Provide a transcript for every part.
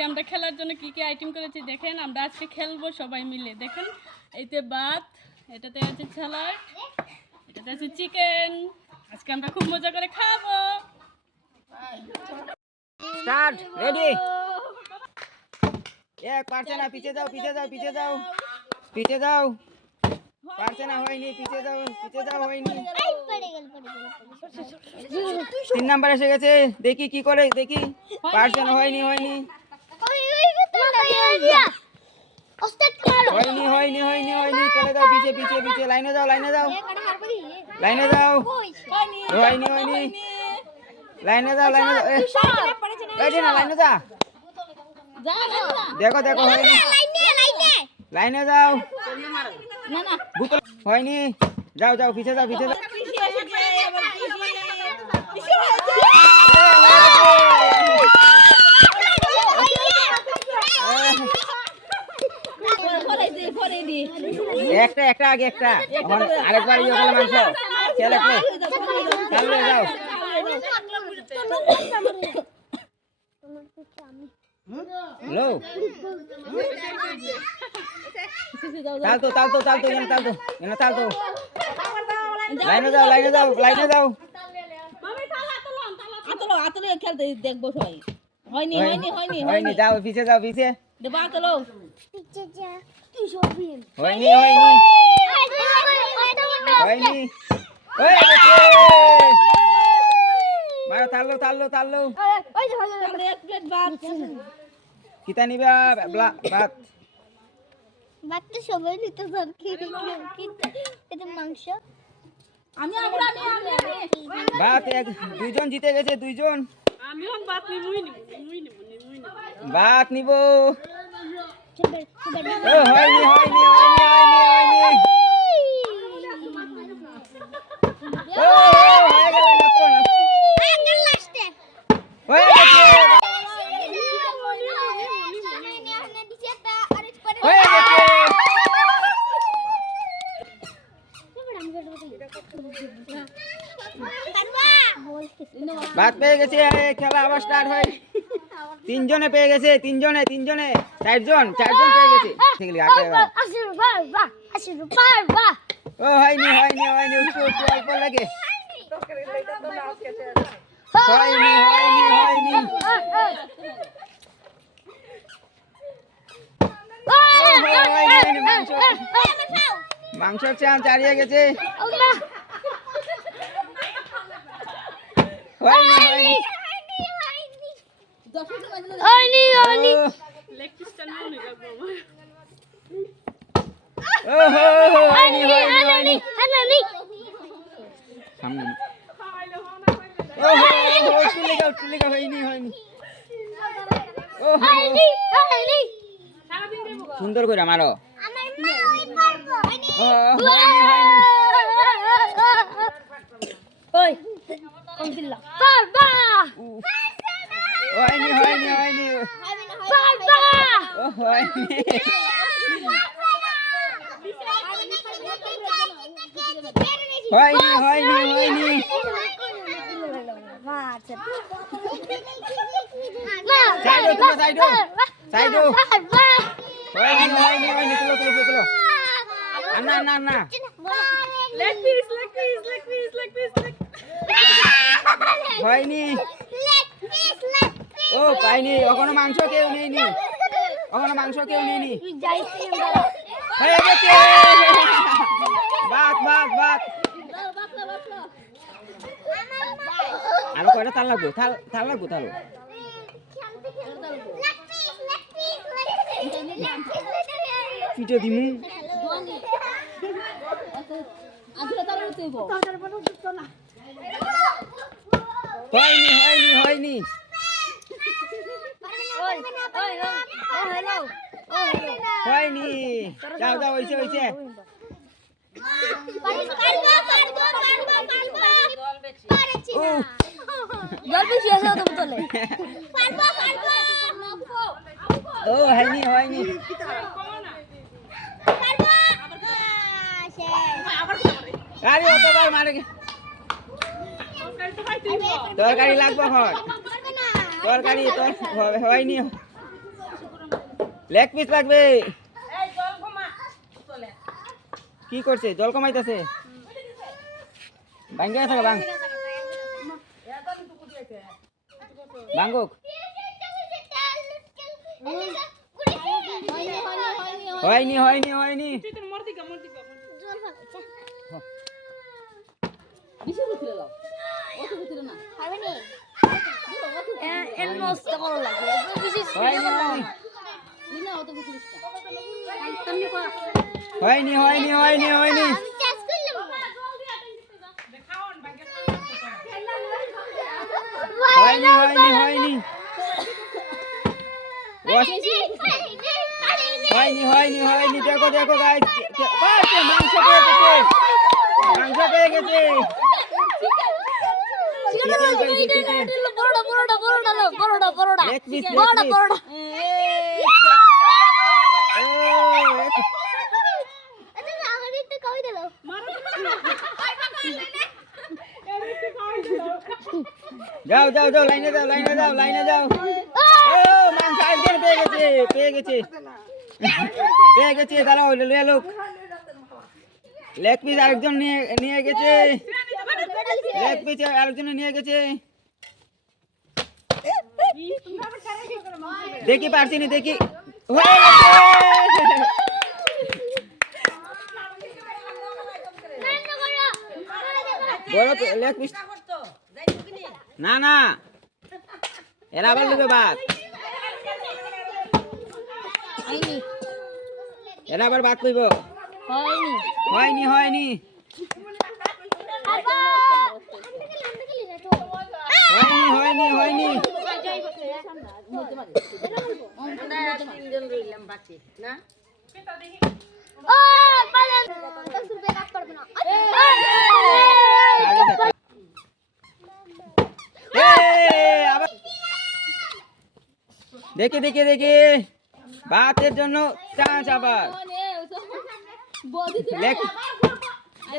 আজকে আমরা খেলার জন্য কি কি আইটেম করেছি দেখেন। আমরা আজকে খেলবো সবাই মিলে। দেখেন এইতে ভাত, এটাতে আছে স্যালাড, এটাতে আছে চিকেন। আজকে আমরা খুব মজা করে খাবো। Start ready. এক পারছে না, পিছে যাও পিছে যাও পিছে যাও পিছে যাও। পারছে না, হয়নি, পিছে যাও পিছে যাও, হয়নি। 3 নাম্বার এসে গেছে, দেখি কি করে, দেখি। পারছে না, হয়নি হয়নি হয়নি হয়নি হয়নি হয়নি। চলে যাও পিছে পিছে পিছে, লাইনে যাও লাইনে যাও লাইনে যাও। হয়নি হয়নি, লাইনে যাও লাইনে যাও। এই না, লাইনে যা, দেখো দেখো, হয়নি। লাইনে যাও, হয়নি। যাও যাও পিছে যাও পিছে যাও। একটা একটা আগে একটা, আরেকবার ইয়ে করলে মাংস খেলে চালু যাও। হ্যালো, তালতো তালতো তালতো, এখানে তালতো, এখানে তালতো। লাইনে যাও লাইনে যাও লাইনে যাও। খেলতে দেখবো সবাই। হয়নি হয়নি হয়নি হয়নি, যাও পিছে যাও পিছে। হয়নি হয়নি হয়নি। মারো, তাললো তাললো তাললো। কিতা নিবা? ভাত। ভাত তো সবাই নিতে মাংস। ভাত দুইজন জিতে গেছে, দুইজন। ভাত নিব। হয়নি হয়নি হয়নি হয়নি হয়নি। ভাত পেয়ে গেছে, খেলা আবার স্টার্ট হয়। 3 জনে পেয়ে গেছে, 3 জনে 4জন পেয়ে গেছে। ও হয়নি হয়নি হয়নি, একটু অল্প লাগে। হয়নি হয়নি হয়নি। মাংস চান চারিয়ে গেছে। হয়নি হয়নি হয়নি হয়নি। ওহো হয়নি হয়নি হয়নি। সামনে ওহো চলে গেল হয়নি হয়নি। ওহো সুন্দর করে মারো। হয়নি হয়নি। ওই কোন দিলা বাবা হয়নি হয়নি হয়নি বাবা ও হয়নি। হয়নি হয়নি হয়নি। সাইডো তুমি সাইডো সাইডো। হয়নি হয়নি হয়নি, তুলো তুলো তুলো। না না না, leg piece leg piece leg piece leg piece leg. হয়নি। ও পাইনি, ওখানে মাংস কেউ নেয়নি, ওখানে মাংস কেউ নেয়নি। হয়ে গেছে ভাত ভাত ভাত। আরো কয়টা তাল লাগবো, তাল লাগবো তাল। পিঠে দিমু। হয়নি হয়নি হয়নি। হয়নি, যাও যাও, হইছে হইছে। ও হয়নি হয়নি। গাড়ি অতবার মারে। তরকারি লাগবে, হয় তরকারি তোর হয়নি। লেগ পিস লাগবে। কি করছে? জল কমাইতেছে। ভাঙ্গে আছে ভাঙ। ভাঙ্গুক। হয়নি হয়নি হয়নি। হয়নি হয়নি হয়নি হয়নি। হয়নি হয়নি হয়নি হয়নি হয়নি হয়নি। দেখো দেখো গাইস, মাংস পেয়ে গেছে, মাংস পেয়ে গেছে। Leg piece, leg piece. যাও যাও যাও, লাইনে যাও লাইনে যাও লাইনে যাও। ও মাংস একজন পেয়ে গেছে, পেয়ে গেছে, পেয়ে গেছে। দাঁড়াও, লয়ে লোক। লেগ পিস আরেকজন নিয়ে নিয়ে গেছে, লেগ পিস আরেকজন নিয়ে গেছে। দেখি পারছি না, দেখি। হয়ে গেছে। বড় লেগ পিস। না না, এরা আবার নেবে ভাত, এরা আবার ভাত কইব। হয়নি হয়নি হয়নি হয়নি হয়নি। দেখি দেখি দেখি, ভাতের জন্য চান্স আবার।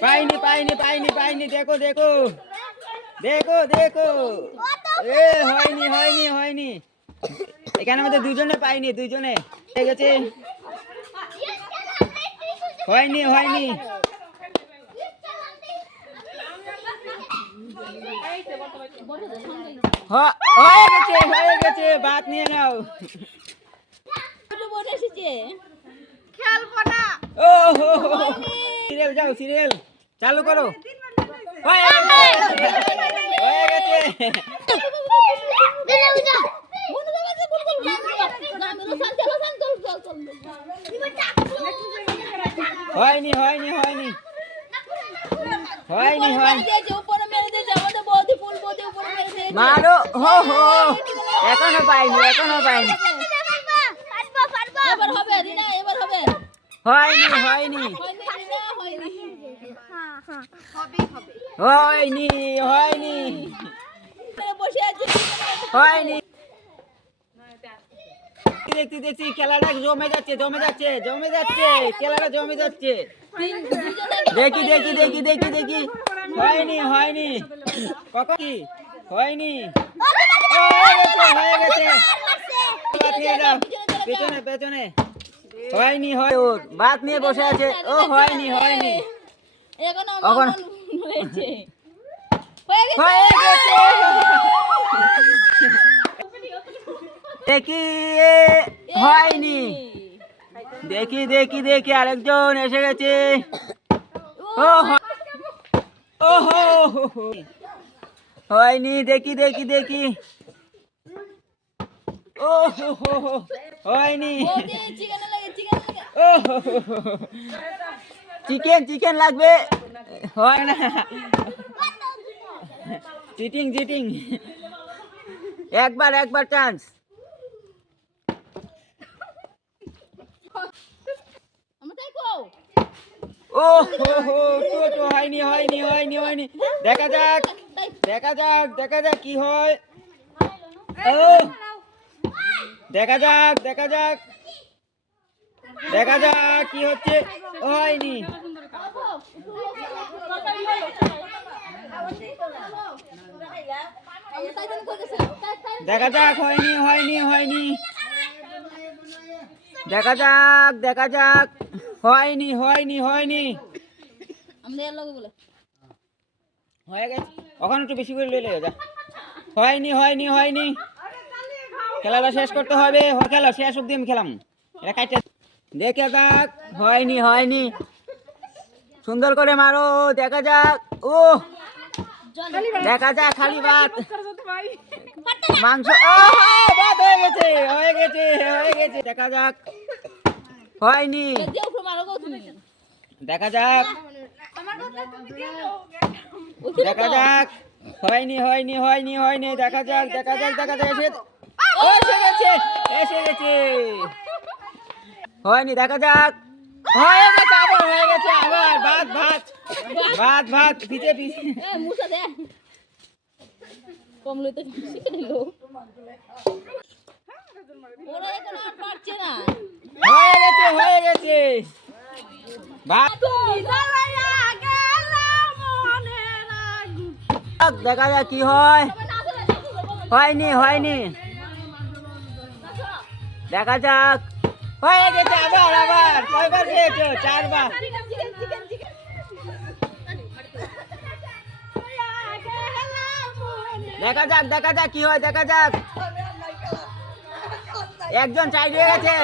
পাইনি পাইনি পাইনি পাইনি। দেখো দেখো দেখো দেখো, এ হয়নি হয়নি হয়নি। এখানে আমাদের দুজনে পাইনি, দুজনে ঠিক আছে। হয়নি হয়নি। হয়ে গেছে হয়ে গেছে। ভাত নিয়ে নাও। ও সিরিয়াল যাও, সিরিয়াল চালু করো। হয়ে গেছে। হয়নি হয়নি হয়নি হয়নি হয়নি। মারো, হো হো। এখনো পাইনি, এখনো পাইনি। হয়নি হয়নি হয়নি হয়নি হয়নি। দেখছি দেখছি, খেলাটা জমে যাচ্ছে জমে যাচ্ছে জমে যাচ্ছে, খেলাটা জমে যাচ্ছে। দেখি দেখি দেখি দেখি দেখি। হয়নি হয়নি। কখন কি হয়নি? হয়ে গেছে। ভাত নিয়ে যাও, পেছনে পেছনে। হয়নি হয়, ও ভাত নিয়ে বসে আছে। ও হয়নি হয়নি। এখন হয়ে গেছে। দেখি হয়নি। দেখি দেখি দেখি, আরেকজন এসে গেছে। ও হয়নি। দেখি দেখি দেখি। ও হয়নি। ও চিকেন চিকেন লাগবে। হয় না, চিটিং চিটিং। একবার একবার চান্স। ও তো হয়নি হয়নি হয়নি হয়নি। দেখা যাক দেখা যাক দেখা যাক কি হয়। ও দেখা যাক দেখা যাক দেখা যাক কি হচ্ছে। হয়নি। দেখা যাক। হয়নি হয়নি হয়নি। দেখা যাক দেখা যাক। হয়নি হয়নি হয়নি, হয়ে গেছে। ওখানে একটু বেশি করে লইলে যা। হয়নি হয়নি হয়নি, খেলাটা শেষ করতে হবে। খেলা শেষ অব্দি আমি খেলাম। এটা কাটে দেখে যাক। হয়নি হয়নি, সুন্দর করে মারো। দেখা যাক। ও দেখা যাক, খালি ভাত মাংস। ও ভাত হয়ে গেছে হয়ে গেছে হয়ে গেছে। দেখা যাক। হয়নি, দেখা যাক দেখা যাক। হয়নি হয়নি হয়নি হয়নি, দেখা যাক দেখা যাক দেখা যাক। এসে গেছে এসে গেছে। হয়নি, দেখা যাক। হয়ে গেছে, আবার হয়ে গেছে। আবার ভাত ভাত ভাত ভাত পিছে পিছে। হয়ে গেছে হয়ে গেছে ভাত। দেখা যাক কি হয়। হয়নি হয়নি, দেখা যাক। হয়ে গেছে, আবার আবার। কয়বার খেয়েছো? 4 বার। দেখা যাক দেখা যাক কি হয়। দেখা যাক, একজন চাইড হয়ে গেছে।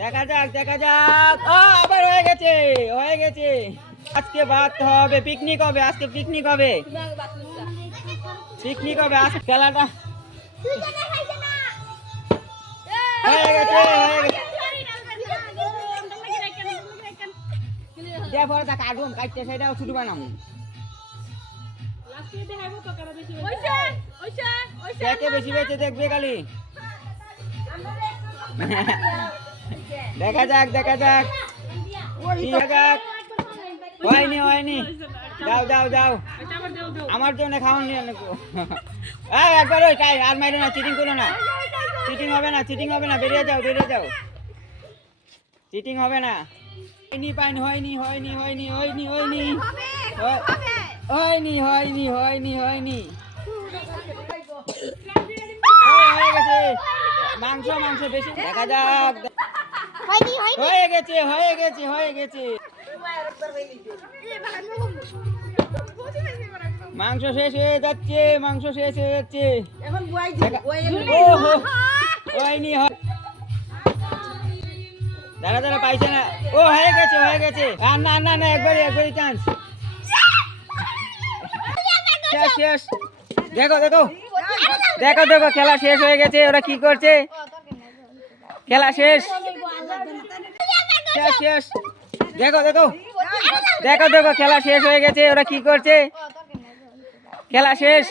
দেখা যাক দেখা যাক। ও আবার হয়ে গেছে হয়ে গেছে। আজকে ভাত হবে, পিকনিক হবে আজকে। পিকনিক হবে পিকনিক হবে আজকে। খেলাটা হয়ে গেছে হয়ে গেছে। দেখ পরে তা কাটুম, কাটতে সেটাও ছুটু বানাবো। কে বেশি বেঁচে দেখবে খালি। দেখা যাক দেখা যাক দেখা যাক। হয়নি হয়নি, যাও যাও যাও। আমার জন্য খাওয়ান নিয়ে নেবো। একবার ওই কাই আর মাইরো না, চিটিং করো না। চিটিং হবে না চিটিং হবে না, বেরিয়ে যাও বেরিয়ে যাও। চিটিং হবে না। হয়নি পাইনি হয়নি হয়নি হয়নি হয়নি হয়নি হয়নি হয়নি হয়নি হয়নি। হয়ে গেছে মাংস মাংস বেশি। দেখা যাক। হয়ে গেছে হয়ে গেছে হয়ে গেছে। মাংস শেষ হয়ে যাচ্ছে মাংস শেষ হয়ে যাচ্ছে। হয়নি দাঁড়া দাঁড়া, পাইছে না। ও হয়ে গেছে হয়ে গেছে। আর না না না, একবারই একবারই চান্স। শেষ শেষ। দেখো দেখো দেখো দেখো, খেলা শেষ হয়ে গেছে। ওরা কি করছে? খেলা শেষ শেষ শেষ। দেখো দেখো দেখো দেখো, খেলা শেষ হয়ে গেছে। ওরা কি করছে? খেলা শেষ।